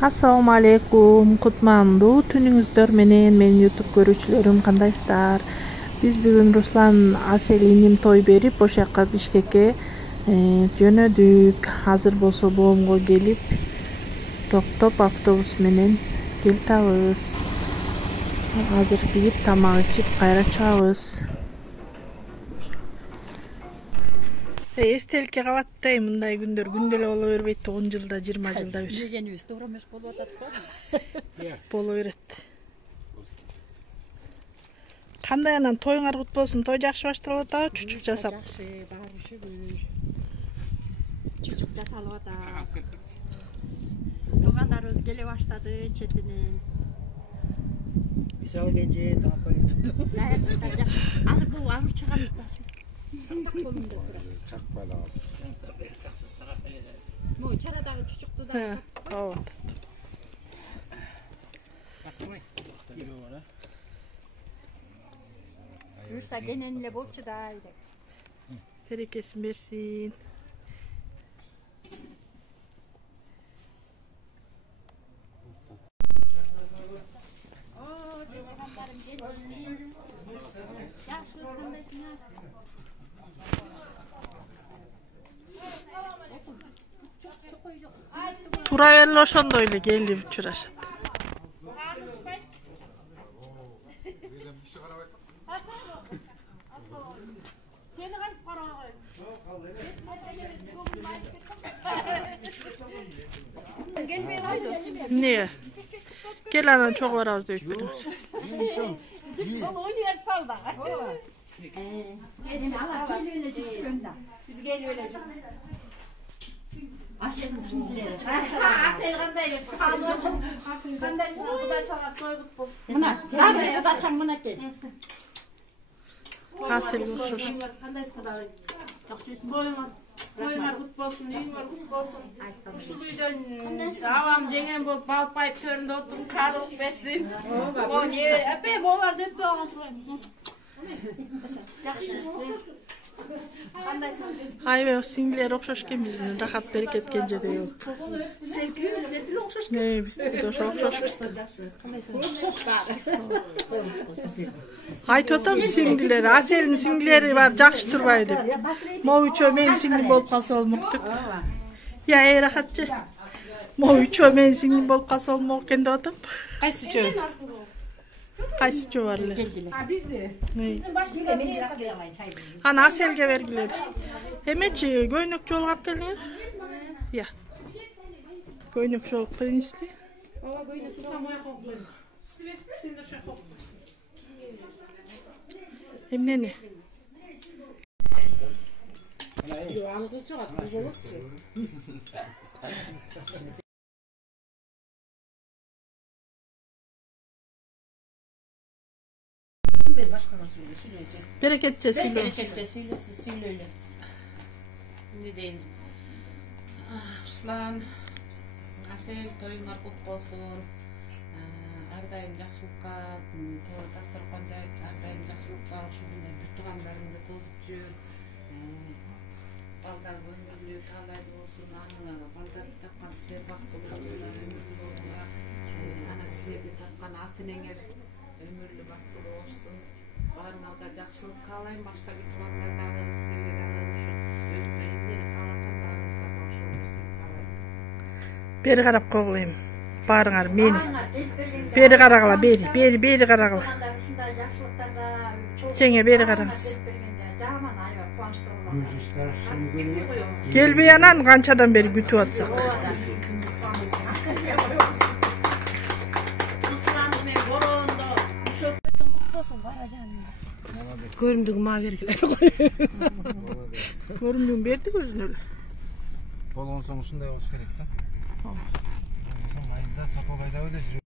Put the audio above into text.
Assalamu alaikum. Kutmandуу түнүңүздөр менен менин YouTube көрүүчүлөрүм кандайсыздар? Биз бүгүн Руслан Асел иним той берип, ошол жака Бишкекке жөнөдүк. Азыр болсо боомго келип, токтоп автобус менен келтабыз. Азыр кирип тамак ичип кайра чыгабыз. Эстеликке калат да, мындай күндөр күндө эле боло бербейт, 10 жылда, 20 жылда бир. Дегенибиз туура эмес болуп атат го. Боло берет. Кандай анан тоюңар кут болсун? Той жакшы башталып атабы, чучук жасап? Жакшы, баары шүгүр. Чучук жасалып атат. Туугандарыбыз келе баштады четинен. Мисалы кенже таппай. Аргы ауыр чыган колунда турат. Чакпала. Мо чарадагы чучукту да. Ооба. Юрса денен эле болчу да. Берекесин берсин. Тура эле ошондой эле келип учурашат. Не? Gel ana çok var az dök biraz. Universal da. Biz gel öyle. Asel'in sinirleri. Asel qanday qanday bu da çalat toygut bolsun. Mına, nerede kaçan mına gel. Asel uçuş. Qanday qadar. Toyuңар кут болсун, үйүңөр кут болсун. Ушул үйдөн авам жеңем болуп балпайып төрүндө отуруп карылып берсин. О, эпе болар деп турган турган. Жакшы. Кандайсың? Ayve singler okşoş eкен биздин рахат берекет кенжедей болуп. Силер деле окшош. Не, биз де ошо окшошпуз. Айтып атам сиңдилер, Аселдин сиңдилери бар, жакшы турбайбы деп. Могу үчөө менин сиңдим болуп калса болмок деп. Я рахатчы. Могу үчөө менин сиңдим болуп калса болмок экен деп атам. Кайсы үчөө? Кайсы үчөө бар эле? А бизби? Ана Аселге бергилер. Эмечи көйнөк жолуп алып келдиңер? Я. Көйнөк жолуп принесли. Ооба көйнөк тутамай коюп. Сен де ошо коюп. Эмнени? Yo, algı чыгат, бул болотчу. Bereketçe söyle. Bereketçe söyle. Ne diyeyim? Ruslan, Asel, toyuңар кут болсун. Ар дайым жакшылыкка, дасторкон жайып, ар дайым жакшылыкка ушундай бүт туугандарыңды тозуп жүр. Балдар өмүрлүү, таалайдуу болсун. Балдар тапкан силер бактылуу болуңар. Ана силерди тапкан ата энеңер өмүрлүү бактылуу болсун. Баарыңарга жакшылык каалайм. Башка бүт туугандар дагы силерге дагы ушу өзүмө эмнени кааласам баарыңызга кошо берсин каалайм. Бери карап койгуlayım. Баарыңар мени. Бери карагыла, бери карагыла. Сеңе бери караңыз. Келбей анан канчадан бери күтүп атсак. Көрүмдүгү мага бергиле. Көрүмдүгүн бердик өзүнө эле. Болгон соң ушундай болуш керек да. Майында сапабайда эле жүрө